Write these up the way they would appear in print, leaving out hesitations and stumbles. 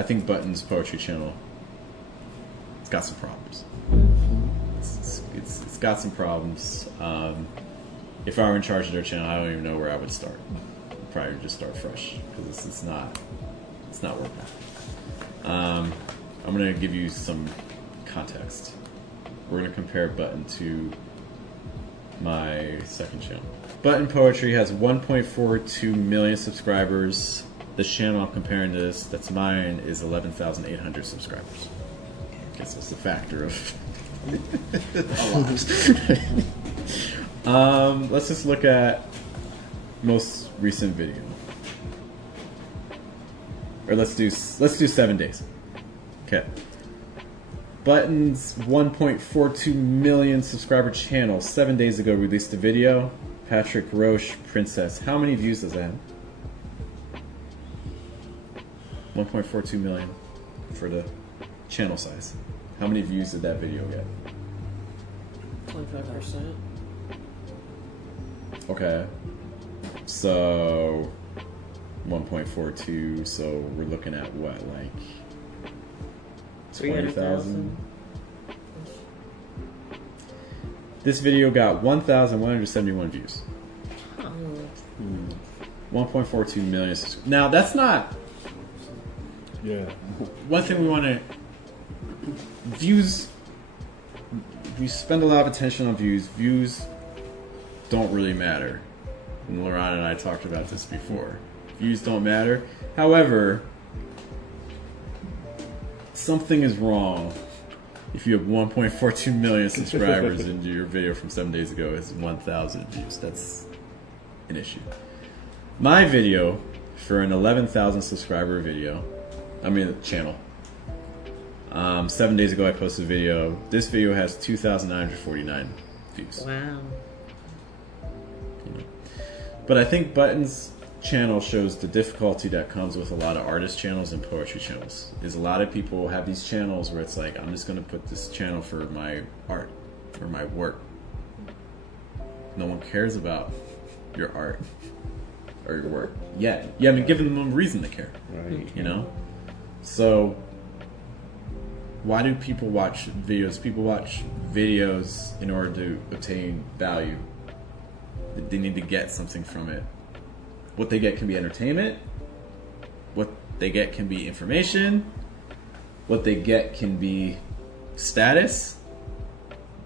I think Button's poetry channel, it's got some problems. It's got some problems. If I were in charge of their channel, I don't even know where I would start. I'd probably just start fresh because it's not working. I'm gonna give you some context. We're gonna compare Button to my second channel. Button Poetry has 1.42 million subscribers. The channel I'm comparing to this, that's mine, is 11,800 subscribers. I guess it's a factor of a lot. Let's just look at most recent video. Or let's do 7 days. Okay. Button's 1.42 million subscriber channel 7 days ago released a video. Patrick Roche Princess. How many views does that have? 1.42 million for the channel size. How many views did that video get? 25%. Okay. So 1.42, so we're looking at what, like 20,000? This video got 1,171 views. 1.42 million. Now that's not. Yeah. One thing we want to views. We spend a lot of attention on views. Views don't really matter. And Laurent and I talked about this before. Views don't matter. However, something is wrong if you have 1.42 million subscribers and your video from 7 days ago is 1,000 views. That's an issue. My video for an 11,000 subscriber channel. 7 days ago I posted a video. This video has 2,949 views. Wow. But I think Button's channel shows the difficulty that comes with a lot of artist channels and poetry channels. Is a lot of people have these channels where it's like, I'm just going to put this channel for my art or my work. No one cares about your art or your work yet. You haven't given them a reason to care. Right. You know? So why do people watch videos? People watch videos in order to obtain value. They need to get something from it. What they get can be entertainment. What they get can be information. What they get can be status.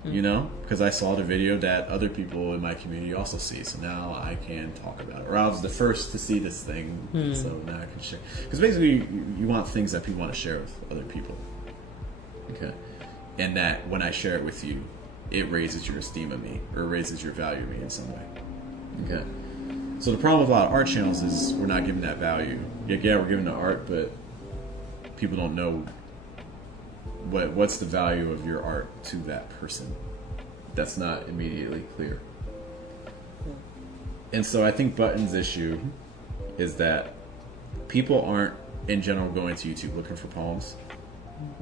You know? Because I saw the video that other people in my community also see. So now I can talk about it. Or I was the first to see this thing. So now I can share. Because basically you want things that people want to share with other people. Okay? And that when I share it with you, it raises your esteem of me. Or raises your value of me in some way. Okay? So the problem with a lot of art channels is we're not giving that value. Yeah, we're giving the art, but people don't know what's the value of your art to that person. That's not immediately clear. And so I think Button's issue is that people aren't in general going to YouTube looking for poems,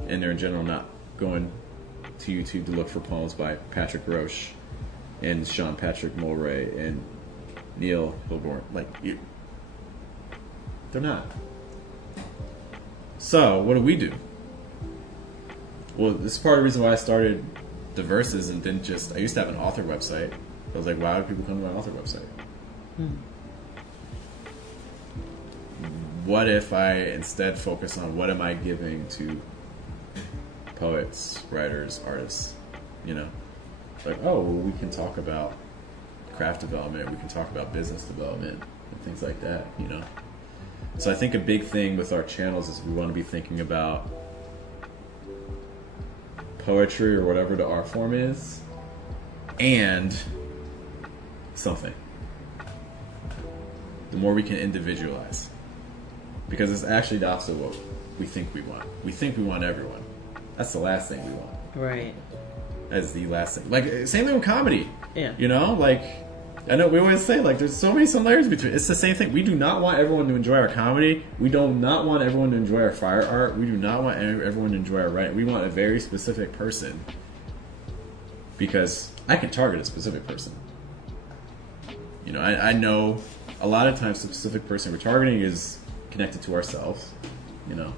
and they're in general not going to YouTube to look for poems by Patrick Roche and Sean Patrick Mulray and Neil Hilborn. They're not. So what do? Well, this is part of the reason why I started the Verses and didn't just. I used to have an author website. I was like, why would people come to my author website? What if I instead focus on what am I giving to poets, writers, artists? You know, like, oh, well, we can talk about craft development, we can talk about business development and things like that, you know. So I think a big thing with our channels is we want to be thinking about poetry or whatever the art form is and something. The more we can individualize, because it's actually the opposite of what we think we want. We think we want everyone. That's the last thing we want. Right. As the last thing. Like, same thing with comedy. Yeah. You know, like, I know we always say, like, there's so many similarities between. It's the same thing. We do not want everyone to enjoy our comedy. We do not want everyone to enjoy our fire art. We do not want everyone to enjoy our writing. We want a very specific person. Because I can target a specific person. You know, I know a lot of times the specific person we're targeting is connected to ourselves. You know,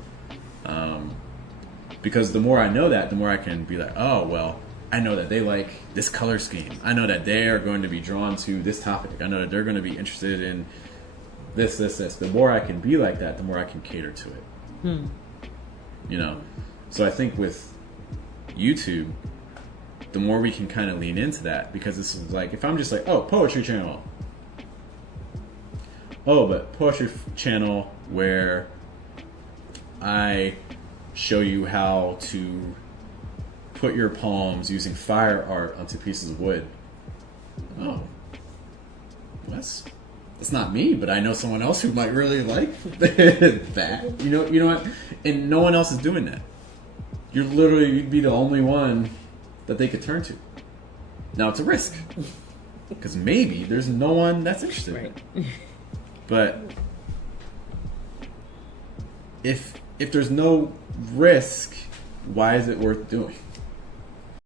Because the more I know that, the more I can be like, oh, well, I know that they like this color scheme. I know that they are going to be drawn to this topic. I know that they're going to be interested in this. The more I can be like that, the more I can cater to it. You know? So I think with YouTube, the more we can kind of lean into that, because this is like, if I'm just like, oh, poetry channel. Oh, but poetry channel where I show you how to put your poems using fire art onto pieces of wood. Oh, that's not me, but I know someone else who might really like that. You know what? And no one else is doing that. You'd be the only one that they could turn to. Now it's a risk, because maybe there's no one that's interested. Right. But if there's no risk, why is it worth doing?